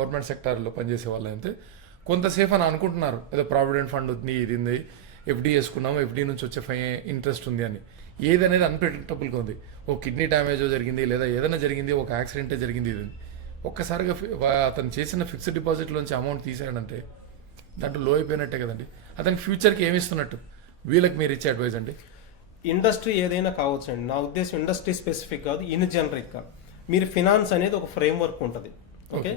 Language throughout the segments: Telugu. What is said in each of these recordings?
గవర్నమెంట్ సెక్టార్లో పనిచేసే వాళ్ళైతే కొంత సేఫ్ అని అనుకుంటున్నారు. ఏదో ప్రావిడెంట్ ఫండ్ ఉంది ఇది ఉంది ఎఫ్డి వేసుకున్నాము ఎఫ్డి నుంచి వచ్చే ఫై ఇంట్రెస్ట్ ఉంది అని. ఏది అనేది అన్ప్రెడిక్టబుల్గా ఉంది. ఓ కిడ్నీ డ్యామేజ్ జరిగింది లేదా ఏదైనా జరిగింది ఒక యాక్సిడెంటే జరిగింది ఇది. ఒక్కసారిగా అతను చేసిన ఫిక్స్డ్ డిపాజిట్లోంచి అమౌంట్ తీసాడంటే దాంట్లో లో అయిపోయినట్టే కదండి. అతనికి ఫ్యూచర్కి ఏమి ఇస్తున్నట్టు? వీళ్ళకి మీరు ఇచ్చే అడ్వైజ్ అండి. ఇండస్ట్రీ ఏదైనా కావచ్చు అండి నా ఉద్దేశం ఇండస్ట్రీ స్పెసిఫిక్ కాదు ఇన్ జనరిక్గా మీరు ఫినాన్స్ అనేది ఒక ఫ్రేమ్ వర్క్ ఉంటుంది ఓకే.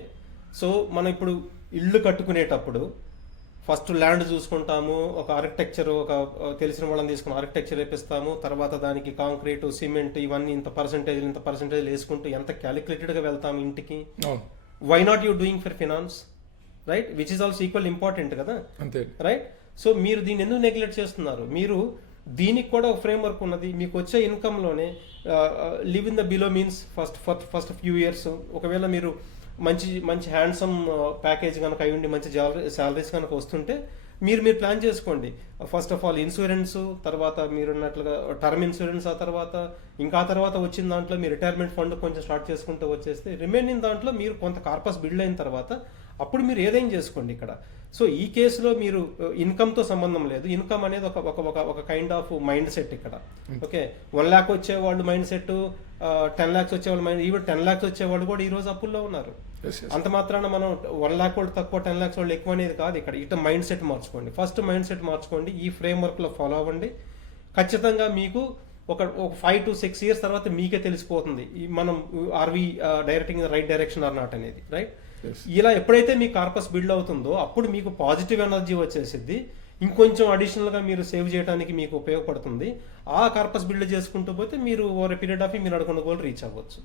సో మనం ఇప్పుడు ఇల్లు కట్టుకునేటప్పుడు ఫస్ట్ ల్యాండ్ చూసుకుంటాము ఒక ఆర్కిటెక్చర్ ఒక తెలిసిన వాళ్ళని తీసుకుని ఆర్కిటెక్చర్ వేపిస్తాము తర్వాత దానికి కాంక్రీట్ సిమెంట్ ఇవన్నీ ఇంత పర్సంటేజ్ ఇంత పర్సంటేజ్ వేసుకుంటూ ఎంత క్యాలిక్యులేటెడ్గా వెళ్తాము ఇంటికి? Why not you doing for finance right which is also equal important కదా? అంతే. రైట్ సో మీరు దీన్ని ఎందుకు నెగ్లెక్ట్ చేస్తున్నారు? మీరు దీనికి కూడా ఒక ఫ్రేమ్ వర్క్ ఉన్నది. మీకు వచ్చే ఇన్కమ్లోనే live in the below means first first first few years ఒకవేళ మీరు మంచి మంచి హ్యాండ్సమ్ ప్యాకేజ్ కనుక అయి ఉండి మంచి శాలరీస్ కనుక వస్తుంటే మీరు మీరు ప్లాన్ చేసుకోండి. ఫస్ట్ ఆఫ్ ఆల్ ఇన్సూరెన్స్ తర్వాత మీరున్నట్లుగా టర్మ్ ఇన్సూరెన్స్ ఆ తర్వాత ఇంకా తర్వాత వచ్చిన దాంట్లో మీ రిటైర్మెంట్ ఫండ్ కొంచెం స్టార్ట్ చేసుకుంటూ వచ్చేస్తే రిమైనింగ్ దాంట్లో మీరు కొంత కార్పస్ బిల్డ్ అయిన తర్వాత అప్పుడు మీరు ఏదైనా చేసుకోండి ఇక్కడ? సో ఈ కేసులో మీరు ఇన్కమ్తో సంబంధం లేదు. ఇన్కమ్ అనేది ఒక ఒక ఒక ఒక కైండ్ ఆఫ్ మైండ్ సెట్ ఇక్కడ ఓకే వన్ ల్యాక్ వచ్చే వాళ్ళు మైండ్ సెట్ టెన్ ల్యాక్స్ వచ్చే వాళ్ళు మైండ్ ఈవెన్ టెన్ ల్యాక్స్ వచ్చే వాళ్ళు కూడా ఈ రోజు అప్పుల్లో ఉన్నారు. అంత మాత్రాన మనం వన్ ల్యాక్ వాళ్ళు తక్కువ టెన్ ల్యాక్స్ వాళ్ళు ఎక్కువ అనేది కాదు ఇక్కడ. ఇట మైండ్ సెట్ మార్చుకోండి. ఫస్ట్ మైండ్ సెట్ మార్చుకోండి. ఈ ఫ్రేమ్ వర్క్లో ఫాలో అవ్వండి. ఖచ్చితంగా మీకు ఒక ఒక ఫైవ్ టు సిక్స్ ఇయర్స్ తర్వాత మీకే తెలిసిపోతుంది. మనం are we directing right direction or not అనేది రైట్. ఇలా ఎప్పుడైతే మీ కార్పస్ బిల్డ్ అవుతుందో అప్పుడు మీకు పాజిటివ్ ఎనర్జీ వచ్చేసిద్ది. ఇంకొంచెం అడిషనల్గా మీరు సేవ్ చేయడానికి మీకు ఉపయోగపడుతుంది. ఆ కార్పస్ బిల్డ్ చేసుకుంటూ పోతే మీరు ఓవర్ పీరియడ్ ఆఫ్ మీరు అనుకున్న గోల్ రీచ్ అవ్వచ్చు.